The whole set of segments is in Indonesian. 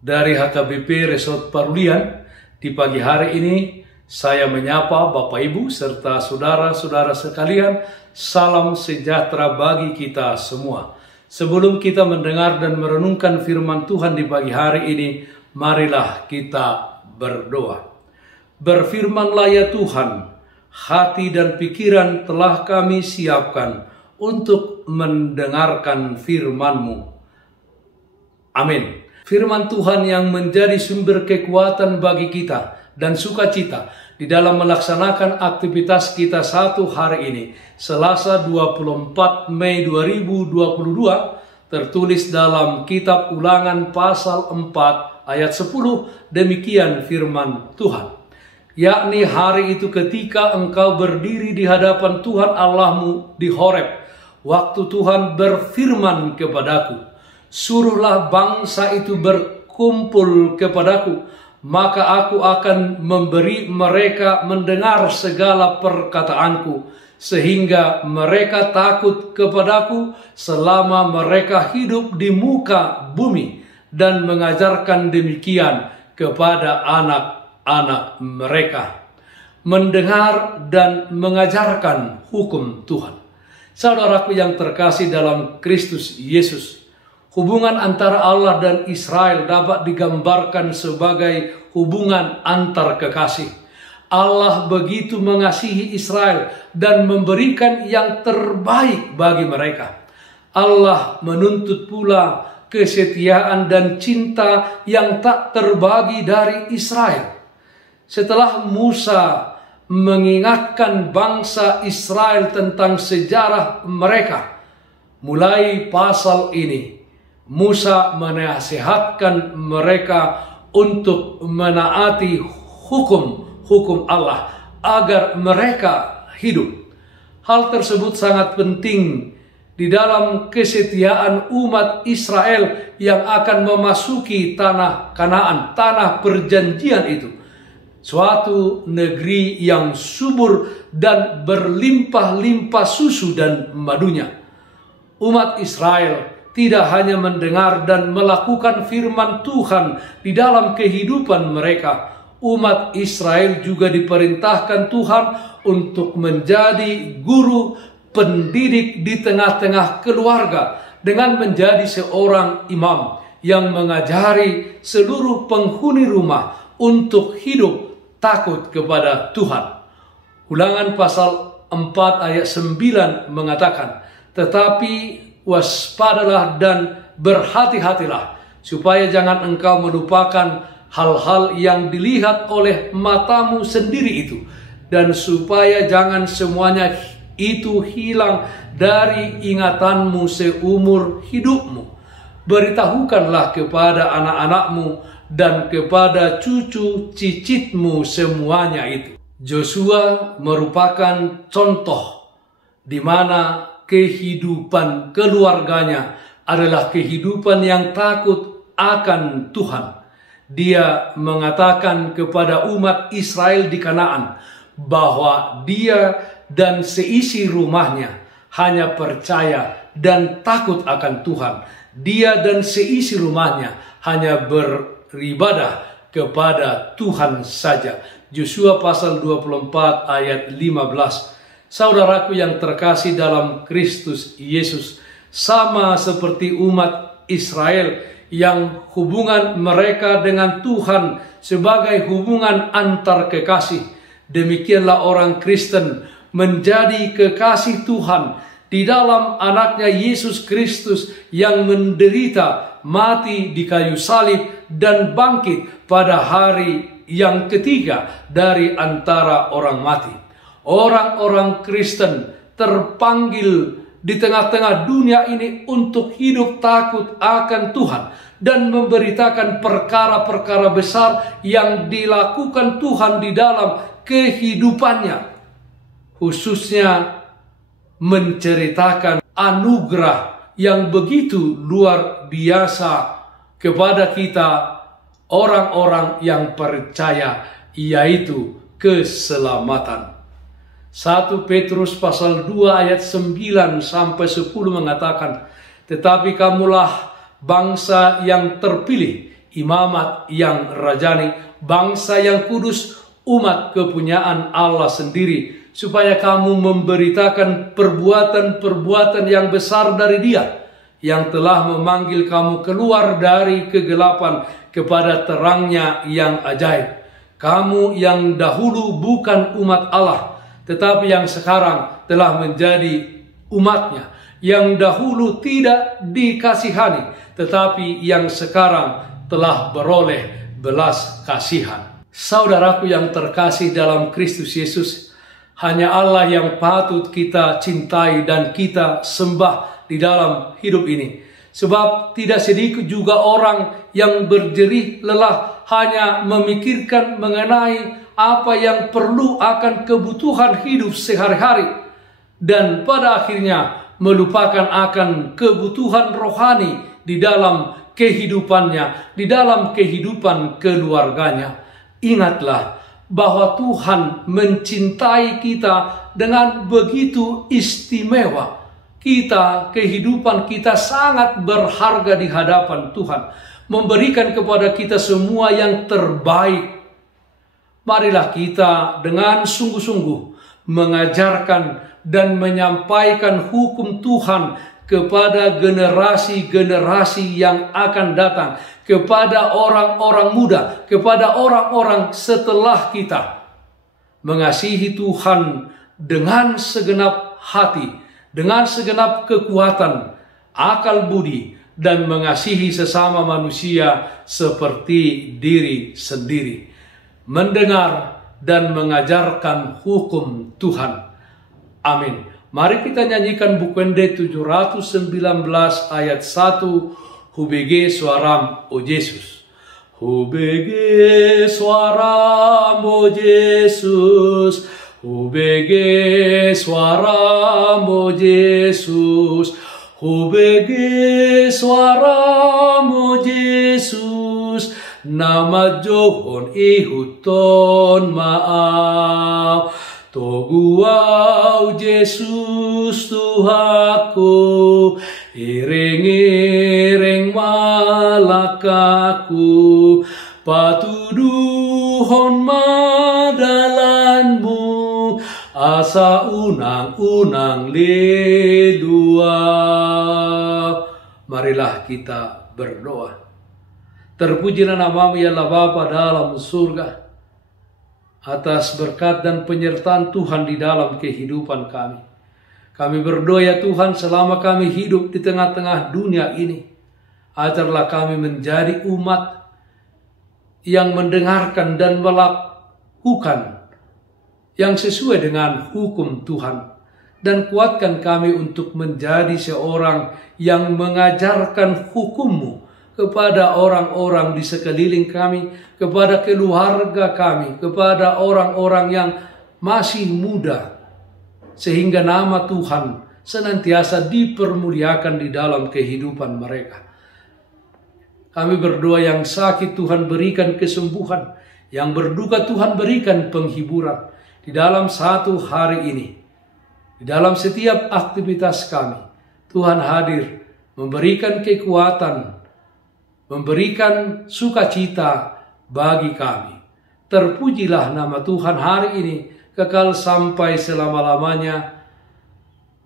Dari HKBP Resort Parulian, di pagi hari ini saya menyapa Bapak Ibu serta saudara-saudara sekalian, salam sejahtera bagi kita semua. Sebelum kita mendengar dan merenungkan firman Tuhan di pagi hari ini, marilah kita berdoa. Berfirmanlah ya Tuhan, hati dan pikiran telah kami siapkan untuk mendengarkan firman-Mu. Amin. Firman Tuhan yang menjadi sumber kekuatan bagi kita dan sukacita di dalam melaksanakan aktivitas kita satu hari ini, Selasa 24 Mei 2022, tertulis dalam kitab Ulangan pasal 4 ayat 10, demikian firman Tuhan. Yakni hari itu ketika engkau berdiri di hadapan Tuhan Allahmu di Horeb, waktu Tuhan berfirman kepadaku, suruhlah bangsa itu berkumpul kepadaku, maka aku akan memberi mereka mendengar segala perkataanku, sehingga mereka takut kepadaku selama mereka hidup di muka bumi, dan mengajarkan demikian kepada anak-anak mereka. Mendengar dan mengajarkan hukum Tuhan. Saudaraku yang terkasih dalam Kristus Yesus, hubungan antara Allah dan Israel dapat digambarkan sebagai hubungan antar kekasih. Allah begitu mengasihi Israel dan memberikan yang terbaik bagi mereka. Allah menuntut pula kesetiaan dan cinta yang tak terbagi dari Israel. Setelah Musa mengingatkan bangsa Israel tentang sejarah mereka, mulai pasal ini Musa menasihatkan mereka untuk menaati hukum Allah agar mereka hidup. Hal tersebut sangat penting di dalam kesetiaan umat Israel yang akan memasuki tanah Kanaan, tanah perjanjian itu. Suatu negeri yang subur dan berlimpah-limpah susu dan madunya. Umat Israel tidak hanya mendengar dan melakukan firman Tuhan di dalam kehidupan mereka. Umat Israel juga diperintahkan Tuhan untuk menjadi guru pendidik di tengah-tengah keluarga dengan menjadi seorang imam yang mengajari seluruh penghuni rumah untuk hidup takut kepada Tuhan. Ulangan pasal 4 ayat 9 mengatakan, tetapi waspadalah dan berhati-hatilah, supaya jangan engkau melupakan hal-hal yang dilihat oleh matamu sendiri itu, dan supaya jangan semuanya itu hilang dari ingatanmu seumur hidupmu. Beritahukanlah kepada anak-anakmu dan kepada cucu cicitmu semuanya itu. Yosua merupakan contoh di mana kehidupan keluarganya adalah kehidupan yang takut akan Tuhan. Dia mengatakan kepada umat Israel di Kanaan bahwa dia dan seisi rumahnya hanya percaya dan takut akan Tuhan. Dia dan seisi rumahnya hanya beribadah kepada Tuhan saja. Yosua pasal 24 ayat 15. Saudaraku yang terkasih dalam Kristus Yesus, sama seperti umat Israel yang hubungan mereka dengan Tuhan sebagai hubungan antar kekasih, demikianlah orang Kristen menjadi kekasih Tuhan di dalam anaknya Yesus Kristus yang menderita, mati di kayu salib, dan bangkit pada hari yang ketiga dari antara orang mati. Orang-orang Kristen terpanggil di tengah-tengah dunia ini untuk hidup takut akan Tuhan dan memberitakan perkara-perkara besar yang dilakukan Tuhan di dalam kehidupannya, khususnya menceritakan anugerah yang begitu luar biasa kepada kita orang-orang yang percaya, yaitu keselamatan. 1 Petrus pasal 2 ayat 9 sampai 10 mengatakan, tetapi kamulah bangsa yang terpilih, imamat yang rajani, bangsa yang kudus, umat kepunyaan Allah sendiri, supaya kamu memberitakan perbuatan-perbuatan yang besar dari Dia, yang telah memanggil kamu keluar dari kegelapan kepada terangnya yang ajaib. Kamu yang dahulu bukan umat Allah, tetapi yang sekarang telah menjadi umatnya, yang dahulu tidak dikasihani, tetapi yang sekarang telah beroleh belas kasihan. Saudaraku yang terkasih dalam Kristus Yesus, hanya Allah yang patut kita cintai dan kita sembah di dalam hidup ini. Sebab tidak sedikit juga orang yang berjerih lelah hanya memikirkan mengenai apa yang perlu akan kebutuhan hidup sehari-hari, dan pada akhirnya melupakan akan kebutuhan rohani di dalam kehidupannya, di dalam kehidupan keluarganya. Ingatlah bahwa Tuhan mencintai kita dengan begitu istimewa. Kehidupan kita sangat berharga di hadapan Tuhan, memberikan kepada kita semua yang terbaik. Marilah kita dengan sungguh-sungguh mengajarkan dan menyampaikan hukum Tuhan kepada generasi-generasi yang akan datang, kepada orang-orang muda, kepada orang-orang setelah kita. Mengasihi Tuhan dengan segenap hati, dengan segenap kekuatan, akal budi, dan mengasihi sesama manusia seperti diri sendiri. Mendengar dan mengajarkan hukum Tuhan. Amin. Mari kita nyanyikan Bukende 719 ayat 1. Hubege suaram o Yesus. Hubege suaram o Yesus. Hubege suaram o Yesus. Hubege suaram o Yesus. Nama Johon ihuton maaf. Toguau Yesus Tuhaku, ireng-ireng malakaku, patuduhon madalanmu, asa unang-unang ledua. Marilah kita berdoa. Terpujilah namamu ya Allah Bapa dalam surga, atas berkat dan penyertaan Tuhan di dalam kehidupan kami. Kami berdoa ya Tuhan, selama kami hidup di tengah-tengah dunia ini, ajarlah kami menjadi umat yang mendengarkan dan melakukan yang sesuai dengan hukum Tuhan. Dan kuatkan kami untuk menjadi seorang yang mengajarkan hukum-Mu kepada orang-orang di sekeliling kami, kepada keluarga kami, kepada orang-orang yang masih muda, sehingga nama Tuhan senantiasa dipermuliakan di dalam kehidupan mereka. Kami berdoa yang sakit Tuhan berikan kesembuhan, yang berduka Tuhan berikan penghiburan di dalam satu hari ini. Di dalam setiap aktivitas kami, Tuhan hadir memberikan kekuatan, memberikan sukacita bagi kami. Terpujilah nama Tuhan hari ini, kekal sampai selama-lamanya.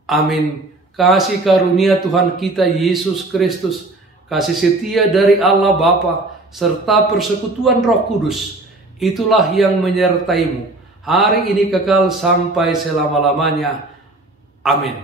Amin. Kasih karunia Tuhan kita Yesus Kristus, kasih setia dari Allah Bapa, serta persekutuan Roh Kudus, itulah yang menyertaimu hari ini kekal sampai selama-lamanya. Amin.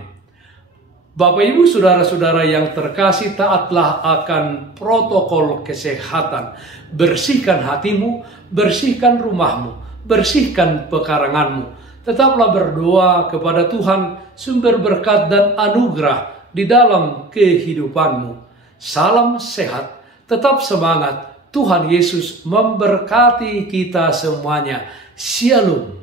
Bapak Ibu Saudara-saudara yang terkasih, taatlah akan protokol kesehatan. Bersihkan hatimu, bersihkan rumahmu, bersihkan pekaranganmu. Tetaplah berdoa kepada Tuhan, sumber berkat dan anugerah di dalam kehidupanmu. Salam sehat, tetap semangat. Tuhan Yesus memberkati kita semuanya. Shalom.